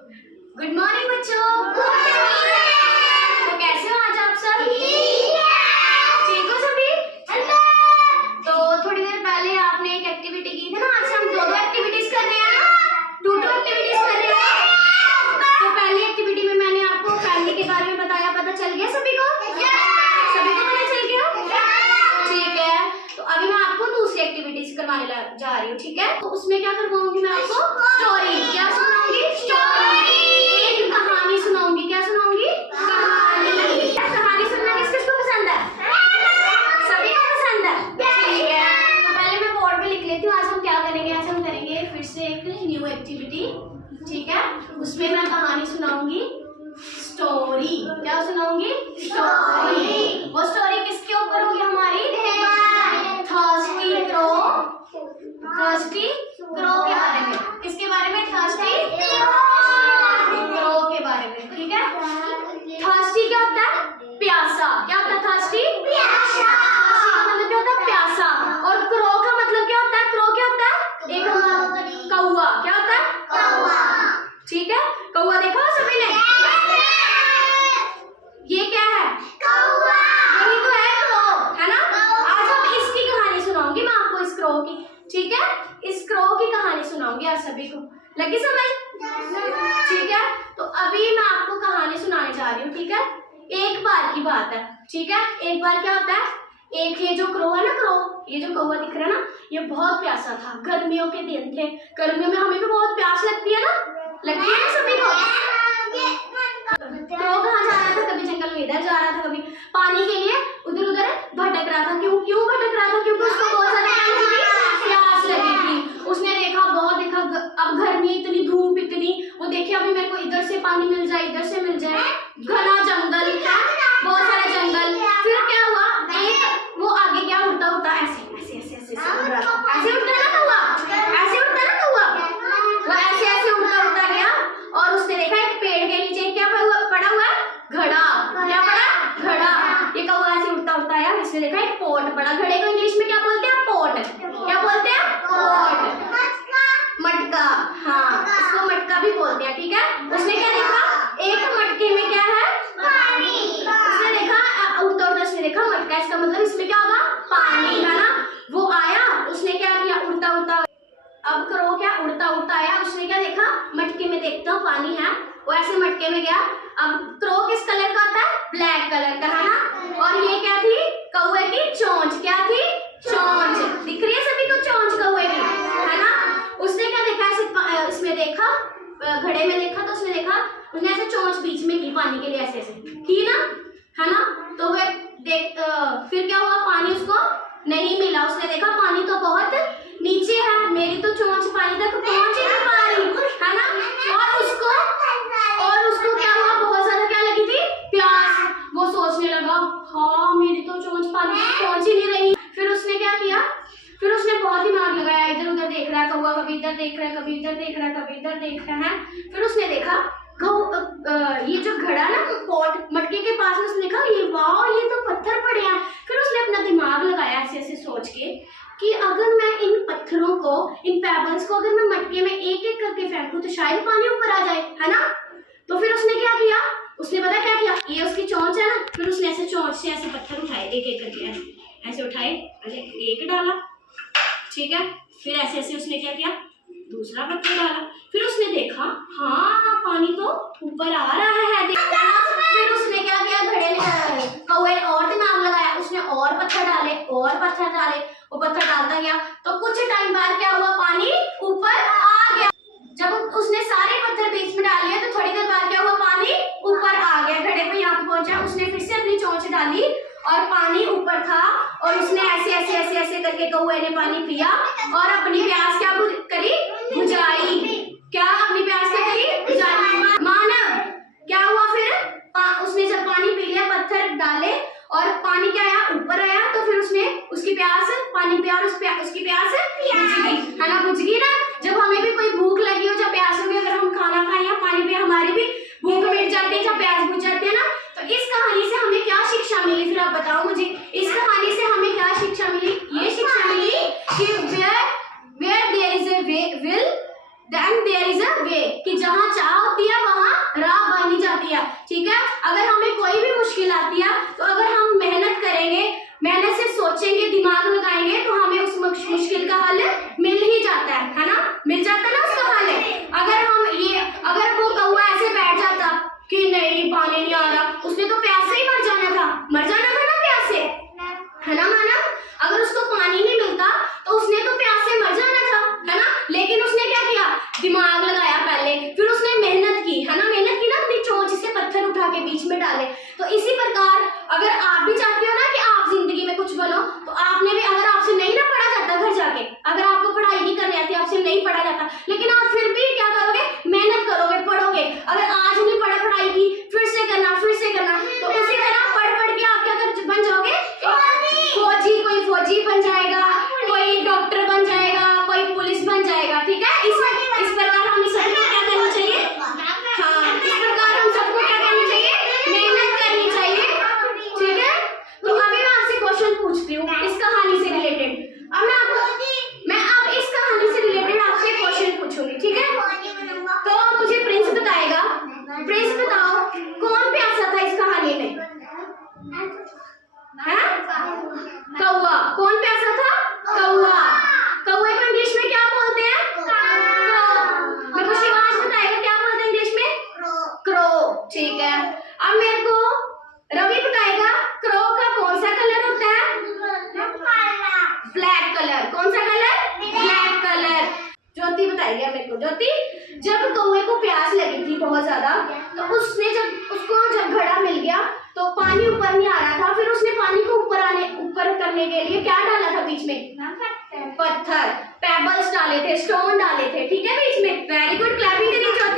Good morning बच्चों। तो कैसे हो आज आप सब? ठीक हो सभी? तो थोड़ी देर पहले आपने एक एक्टिविटी की थी ना, आज हम दो एक्टिविटीज कर रहे हैं, टू एक्टिविटीज कर रहे हैं। तो पहली एक्टिविटी में मैंने आपको फैमिली के बारे में बताया, पता चल गया सभी को? सभी को पता चल गया? ठीक है, तो अभी मैं आपको दूसरी एक्टिविटीज करवाने जा रही हूँ, ठीक है? तो उसमें क्या करवाऊंगी मैं आपको? स्टोरी। क्या सुनाऊंगी? स्टोरी। एक कहानी सुनाऊंगी। क्या सुनाऊंगी? कहानी। कहानी सुनना किसको पसंद है? सभी को पसंद है? ठीक है, तो पहले मैं बोर्ड पे लिख लेती हूँ। आज हम क्या करेंगे? आज हम करेंगे फिर से एक न्यू एक्टिविटी, ठीक है? उसमें मैं कहानी सुनाऊंगी, स्टोरी। क्या सुनाऊंगी? स्टोरी। वो स्टोरी किसके ऊपर होगी? हमारी थर्स्टी क्रो। थर्स्टी क्रो के बारे में। किसके बारे में? थर्स्टी क्रो के बारे में, ठीक है? थर्स्टी क्या होता है? प्यासा। क्या होता है थर्स्टी? प्यासा। मतलब क्या होता है? प्यासा। और क्रो का मतलब क्या होता है? क्रो क्या होता है? एक कौवा। क्या होता है? कौवा। ठीक है, कौवा देखा सभी ने? ये क्या है? कौवा। यही तो है क्रो, है ना? आज हम इसकी कहानी सुनाऊंगी मैं आपको, इस क्रो की, ठीक है? इस क्रो की कहानी सुनाऊंगी आज सभी को। लगी समझ? ठीक है, तो अभी मैं आपको कहानी सुनाने जा रही हूँ, ठीक है? एक बार की बात है, ठीक है? एक बार क्या होता है, एक ये जो क्रो है ना, क्रो, ये जो कौवा दिख रहा है ना, ये बहुत प्यासा था। गर्मियों के दिन थे, गर्मियों में हमें भी बहुत प्यास लगती है ना, लगती है ना सभी को? क्रो कहाँ जा रहा था? कभी जंगल में इधर जा रहा था, कभी पानी के लिए उधर उधर भटक रहा था। क्यों क्यों भटक रहा था? क्योंकि उसको बहुत ज्यादा प्यास लगी थी। उसने देखा, बहुत देखा, अब गर्मी इतनी, धूप इतनी, वो देखे अभी मेरे को इधर से पानी मिल जाए, इधर से मिल जाए। घना जंगल, बहुत सारा जंगल। फिर क्या हुआ, एक वो आगे गया, उड़ता उड़ता ऐसे ऐसे ऐसे ऐसे उड़ रहा था। ऐसे उड़ता है ना कौवा, ऐसे उड़ता है ना कौवा, वो ऐसे ऐसे उड़ता उड़ता गया और उसने देखा एक पेड़ के नीचे क्या पड़ा हुआ है? घड़ा। क्या पड़ा? घड़ा। ये कौवा ऐसे उड़ता उड़ता आया, इसने देखा एक पोट पड़ा। घड़े को इंग्लिश में क्या बोलते हैं? पोट। क्या बोलते हैं? पोट। मटका। हाँ, इसको मटका भी बोलते हैं, ठीक है? उसने क्या देखा? एक मटके में क्या है? पानी। उसने देखा, उड़ता उड़ता उसने देखा मटका, इसका मतलब इसमें क्या होगा? पानी, है ना? वो आया, उसने क्या किया? उड़ता उड़ता, अब क्रो क्या उड़ता उड़ता आया, उसने क्या देखा? मटके में देखता हूँ पानी है, वो ऐसे मटके में गया। अब क्रो किस कलर का होता है? ब्लैक कलर का, है ना? और ये क्या थी? कौवे की चोंच। क्या थी? चोंच। दिख रही है सभी को चोंच कौवे की, है ना? उसने क्या देखा? ऐसे इसमें देखा, घड़े में देखा, तो उसने देखा, उसने ऐसे चोंच बीच में की पानी के लिए, ऐसे ऐसे की ना, है ना? तो वह देख फिर क्या हुआ? पानी उसको नहीं मिला। उसने देखा पानी तो बहुत नीचे है, मेरी तो चोंच पानी तक पहुंच ही नहीं पा रही, है ना? और उसको क्या हुआ? बहुत ज्यादा क्या लगी थी? प्यास। वो सोचने लगा, हाँ मेरी तो चोंच पानी तक पहुंच ही नहीं रही। फिर उसने क्या किया? फिर उसने बहुत दिमाग लगाया, इधर उधर देख रहा है कौवा, कभी इधर देख रहा है, कभी इधर देख रहा है, कभी इधर देख रहा है। फिर उसने देखा ये जो घड़ा ना, पोट, मटके के पास में, उसने देखा ये वाह, ये तो पत्थर पड़े हैं। फिर उसने अपना दिमाग लगाया ऐसे ऐसे सोच के कि अगर मैं इन पत्थरों को, इन पेबल्स को अगर मैं मटके में एक एक करके फेंकूं तो शायद पानी ऊपर आ जाए, है ना? तो फिर उसने क्या किया? उसने पता क्या किया? ये उसकी चोंच है ना, फिर उसने ऐसे चोंच से ऐसे पत्थर उठाए, एक एक करके ऐसे उठाए, एक डाला, ठीक है? फिर ऐसे ऐसे उसने क्या किया? दूसरा पत्थर डाला। फिर उसने देखा, हाँ पानी तो ऊपर आ रहा है, देखा? फिर उसने क्या किया? घड़े में कौवे ने और दिमाग लगाया, उसने और पत्थर डाले, और पत्थर डाले, वो पत्थर डालता गया। तो कुछ टाइम बाद क्या हुआ? पानी ऊपर आ गया। जब उसने सारे पत्थर बीच में डाल लिया तो थोड़ी देर बाद क्या हुआ? पानी ऊपर आ गया। घड़े पे यहाँ पे पहुंचा, उसने फिर से अपनी चोंच डाली और पानी ऊपर था, और उसने ऐसे ऐसे ऐसे ऐसे करके कौवे ने पानी पिया और अपनी प्यास क्या करी? बुझाई। क्या अपनी प्यास क्या करी? बुझाई। मानव क्या हुआ फिर? उसने जब पानी पी लिया, पत्थर डाले और पानी क्या आया? ऊपर आया, तो फिर उसने उसकी प्यास, पानी पिया और उसकी प्यास बुझ गई, है ना? बुझ गई ना? जब हमें भी कोई भूख लगी हो, जब प्यास होगी, अगर हम खाना खाएं या पानी पिए, हमारी भी भूख मिट जाती है, जब प्यास बुझ जाती है ना। तो इस कहानी से हमें क्या शिक्षा मिली? फिर आप बताओ मुझे, इस कहानी से हमें क्या शिक्षा मिली? ये शिक्षा मिली कि where there is a way ठीक है, अब मेरे को रवि बताएगा क्रो का कौन सा कलर होता है? Black colour. कौन सा कलर? Black colour. ज्योति बताएगी मेरे को। ज्योति, जब कौवे को प्यास लगी थी बहुत ज्यादा, तो उसने जब घड़ा मिल गया तो पानी ऊपर नहीं आ रहा था, फिर उसने पानी को ऊपर करने के लिए क्या डाला था बीच में? पत्थर, पेबल्स डाले थे, स्टोन डाले थे, ठीक है बीच में। वेरी गुड, क्लैपिंग करिए।